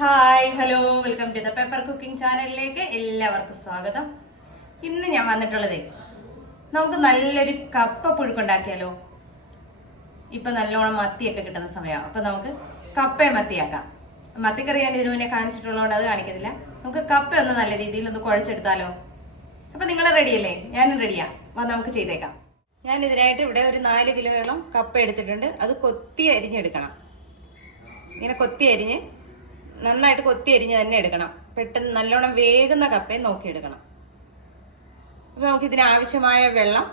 Hi hello welcome to the paper cooking ചാനലിലേക്ക് എല്ലാവർക്കും സ്വാഗതം. ഇന്ന് ഞാൻ വന്നിട്ടുള്ളതേ നമുക്ക് നല്ലൊരു കപ്പ പുഴുക്കുണ്ടാക്കിയാലോ? ഇപ്പം നല്ലോണം മത്തിയൊക്കെ കിട്ടുന്ന സമയമാണ് അപ്പം നമുക്ക് കപ്പയെ മത്തിയാക്കാം. മത്തിക്കറി ഞാൻ ഇതിനു മുന്നേ കാണിച്ചിട്ടുള്ളതുകൊണ്ട് അത് കാണിക്കത്തില്ല. നമുക്ക് കപ്പ ഒന്ന് നല്ല രീതിയിൽ ഒന്ന് കുഴച്ചെടുത്താലോ? അപ്പം നിങ്ങൾ റെഡിയല്ലേ ഞാനും റെഡിയാ അപ്പം നമുക്ക് ചെയ്തേക്കാം. ഞാൻ ഇതിനായിട്ട് ഇവിടെ ഒരു നാല് കിലോയോളം കപ്പ എടുത്തിട്ടുണ്ട്. അത് കൊത്തി അരിഞ്ഞെടുക്കണം. ഇങ്ങനെ കൊത്തി അരിഞ്ഞ് നന്നായിട്ട് കൊത്തി അരിഞ്ഞ് തന്നെ എടുക്കണം. പെട്ടെന്ന് നല്ലോണം വേകുന്ന കപ്പയും നോക്കിയെടുക്കണം അപ്പൊ നമുക്ക് ഇതിന് ആവശ്യമായ വെള്ളം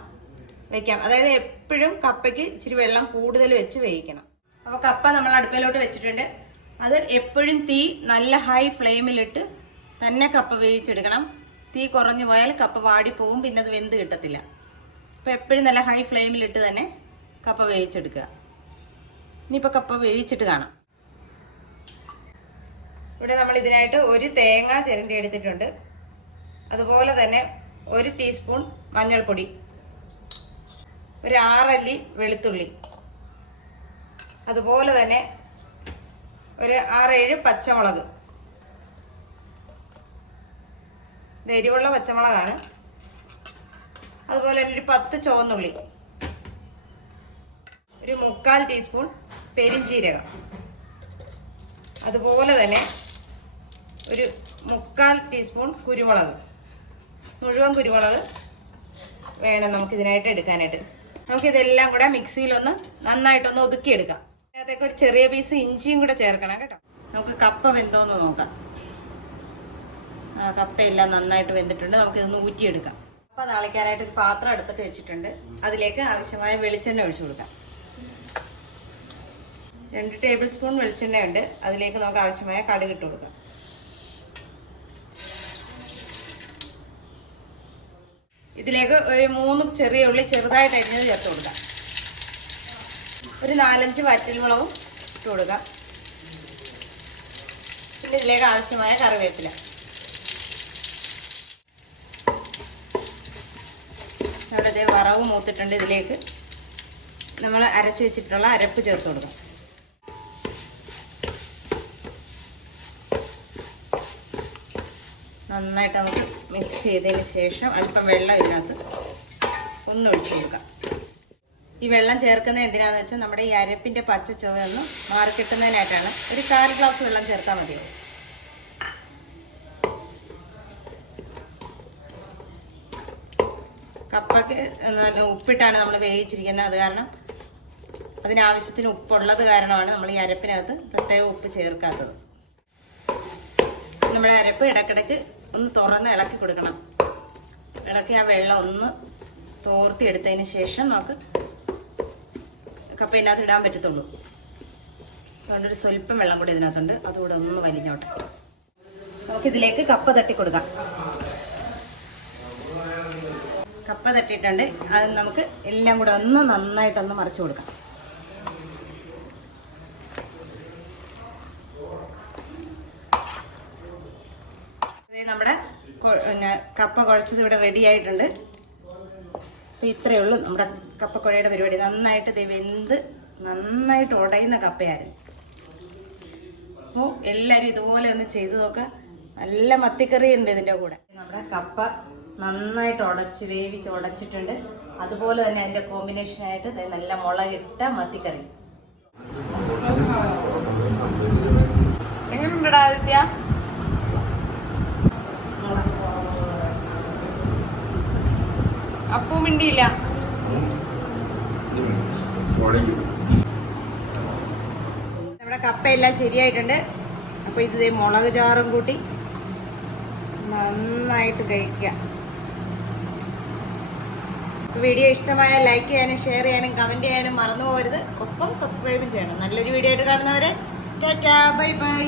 വെക്കാം. അതായത് എപ്പോഴും കപ്പയ്ക്ക് ഇച്ചിരി വെള്ളം കൂടുതൽ വെച്ച് വേവിക്കണം. അപ്പോൾ കപ്പ നമ്മൾ അടുപ്പിലോട്ട് വെച്ചിട്ടുണ്ട്. അത് എപ്പോഴും തീ നല്ല ഹൈ ഫ്ലെയിമിലിട്ട് തന്നെ കപ്പ വേവിച്ചെടുക്കണം. തീ കുറഞ്ഞു പോയാൽ കപ്പ വാടിപ്പോവും പിന്നെ അത് വെന്ത് കിട്ടത്തില്ല. അപ്പോൾ എപ്പോഴും നല്ല ഹൈ ഫ്ലെയിമിലിട്ട് തന്നെ കപ്പ വേവിച്ചെടുക്കുക. ഇനിയിപ്പോൾ കപ്പ വേവിച്ചിട്ട് കാണാം. ഇവിടെ നമ്മൾ ഇതിനായിട്ട് ഒരു തേങ്ങ ചിരണ്ടി എടുത്തിട്ടുണ്ട്. അതുപോലെ തന്നെ ഒരു ടീസ്പൂൺ മഞ്ഞൾപ്പൊടി. ഒരു ആറല്ലി വെളുത്തുള്ളി. അതുപോലെ തന്നെ ഒരു ആറേഴ് പച്ചമുളക്. എരിവുള്ള പച്ചമുളകാണ്. അതുപോലെ തന്നെ ഒരു പത്ത് ചുവന്നുള്ളി. ഒരു മുക്കാൽ ടീസ്പൂൺ പെരിഞ്ചീരകം. അതുപോലെ തന്നെ ഒരു മുക്കാൽ ടീസ്പൂൺ കുരുമുളക്. മുഴുവൻ കുരുമുളക് വേണം നമുക്ക് ഇതിനായിട്ട് എടുക്കാനായിട്ട്. നമുക്ക് ഇതെല്ലാം കൂടെ മിക്സിയിലൊന്ന് നന്നായിട്ടൊന്ന് ഒതുക്കിയെടുക്കാം. അതിനകത്തേക്ക് ഒരു ചെറിയ പീസ് ഇഞ്ചിയും കൂടെ ചേർക്കണം കേട്ടോ. നമുക്ക് കപ്പ വെന്തോന്ന് നോക്കാം. ആ കപ്പയെല്ലാം നന്നായിട്ട് വെന്തിട്ടുണ്ട്. ഇതൊന്ന് ഊറ്റിയെടുക്കാം. കപ്പ താളിക്കാനായിട്ട് ഒരു പാത്രം അടുപ്പത്ത് വെച്ചിട്ടുണ്ട്. അതിലേക്ക് ആവശ്യമായ വെളിച്ചെണ്ണ ഒഴിച്ചു കൊടുക്കാം. രണ്ട് ടേബിൾ സ്പൂൺ വെളിച്ചെണ്ണയുണ്ട്. അതിലേക്ക് നമുക്ക് ആവശ്യമായ കടുക് ഇട്ട് കൊടുക്കാം. ഇതിലേക്ക് ഒരു മൂന്ന് ചെറിയ ഉള്ളി ചെറുതായിട്ട് അരിഞ്ഞത് ചേർത്ത് കൊടുക്കാം. ഒരു നാലഞ്ച് വറ്റൽമുളകും ഇട്ട് കൊടുക്കാം. പിന്നെ ഇതിലേക്ക് ആവശ്യമായ കറിവേപ്പില. ഇതേ വറവ് മൂത്തിട്ടുണ്ട് ഇതിലേക്ക്. നമ്മൾ അരച്ച് വെച്ചിട്ടുള്ള അരപ്പ് ചേർത്ത് കൊടുക്കാം. നന്നായിട്ട് നമുക്ക് മിക്സ് ചെയ്തതിന് ശേഷം അല്പം വെള്ളം ഇതിനകത്ത് ഒന്ന് ഒഴിച്ചു കൊടുക്കാം. ഈ വെള്ളം ചേർക്കുന്നത് എന്തിനാന്ന് വെച്ചാൽ നമ്മുടെ ഈ അരപ്പിന്റെ പച്ച ചുവ ഒന്ന് മാറി കിട്ടുന്നതിനായിട്ടാണ്. ഒരു കാൽ ഗ്ലാസ് വെള്ളം ചേർത്താൽ മതി. കപ്പക്ക് ഉപ്പിട്ടാണ് നമ്മൾ വേവിച്ചിരിക്കുന്നത്. അത് കാരണം അതിനാവശ്യത്തിന് ഉപ്പുള്ളത് കാരണമാണ് നമ്മൾ ഈ അരപ്പിനകത്ത് പ്രത്യേക ഉപ്പ് ചേർക്കാത്തത്. നമ്മുടെ അരപ്പ് ഇടക്കിടക്ക് ഒന്ന് തുറന്ന് ഇളക്കി കൊടുക്കണം. ഇളക്കി ആ വെള്ളം ഒന്ന് തോർത്തി എടുത്തതിന് ശേഷം നമുക്ക് കപ്പ ഇതിനകത്ത് ഇടാൻ പറ്റത്തുള്ളൂ. അതുകൊണ്ട് ഒരു സ്വല്പം വെള്ളം കൂടി ഇതിനകത്തുണ്ട്. അതുകൂടെ ഒന്ന് വലിഞ്ഞോട്ടെ. നമുക്ക് ഇതിലേക്ക് കപ്പ തട്ടി കൊടുക്കാം. കപ്പ തട്ടിയിട്ടുണ്ട്. അത് നമുക്ക് എല്ലാം കൂടെ ഒന്ന് നന്നായിട്ടൊന്ന് മറിച്ചു കൊടുക്കാം. നമ്മുടെ പിന്നെ കപ്പ കുഴച്ചത് ഇവിടെ റെഡി ആയിട്ടുണ്ട്. അപ്പോൾ ഇത്രയേ ഉള്ളൂ നമ്മുടെ കപ്പക്കുഴയുടെ പരിപാടി. നന്നായിട്ട് ദേ വെന്ത് നന്നായിട്ട് ഉടയുന്ന കപ്പയായിരുന്നു. അപ്പോൾ എല്ലാവരും ഇതുപോലെ ഒന്ന് ചെയ്ത് നോക്കുക നല്ല മത്തിക്കറി ഉണ്ട് ഇതിന്റെ കൂടെ. നമ്മുടെ കപ്പ നന്നായിട്ട് ഉടച്ച് വേവിച്ച് ഉടച്ചിട്ടുണ്ട്. അതുപോലെ തന്നെ അതിന്റെ കോമ്പിനേഷനായിട്ട് നല്ല മുളകിട്ട മത്തിക്കറി. അപ്പൂ മിണ്ടിയില്ല. നമ്മുടെ കപ്പയെല്ലാം ശരിയായിട്ടുണ്ട്. അപ്പൊ ഇത് മുളക് ചാറും കൂട്ടി നന്നായിട്ട് കഴിക്കുക. വീഡിയോ ഇഷ്ടമായ ലൈക്ക് ചെയ്യാനും ഷെയർ ചെയ്യാനും കമന്റ് ചെയ്യാനും മറന്നു പോകരുത്. ഒപ്പം സബ്സ്ക്രൈബും ചെയ്യണം. നല്ലൊരു വീഡിയോ ആയിട്ട് കാണുന്നവരെ. ടാറ്റാ. Bye bye.